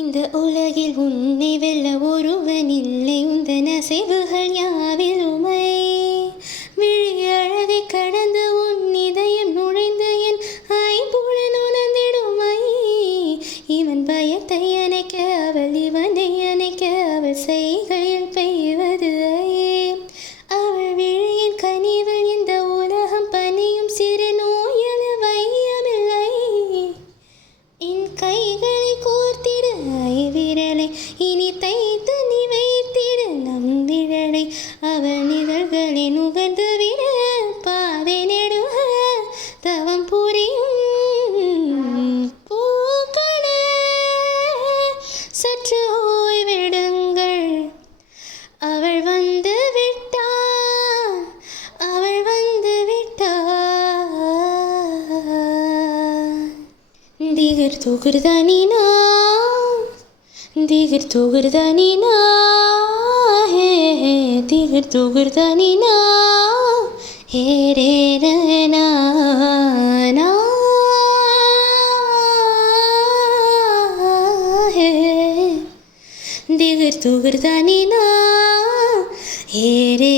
இந்த உலகில் உன்னை வெல்ல ஒருவன் இல்லை. உந்தன் அசைவுகள் யாவிலுமை விழி அழகை கடந்து உன் இதயம் நுழைந்து என் ஐம்புலன் உணர்ந்திடுமை. இவன் பயத்தை அணைக்க அவள் இவனை அணைக்க அவள் செய்கையில் பெய்வது அவள் விழியின் கனிவில் இந்த உலகம் பனியும் சிறு நோயல வையமில்லை. என் கைகளை கோர்த்திடு விரலை இனி தைத்து நீ வைத்திடு நம் விரலை அவள் நிழல்களை நுகர்ந்து விட பாதை நெடுக தவம் புரியும் பூக்களே சற்று ஓய்விடுங்கள். அவள் வந்து விட்டாள், அவள் வந்து விட்டாள். திகர் துகிர்தனினா திகர் துகிர்தனினா ஹே திகர் துகிர்தனினா ஹே ரே ரனா ஹே திகர் துகிர்தனினா ஹே ரே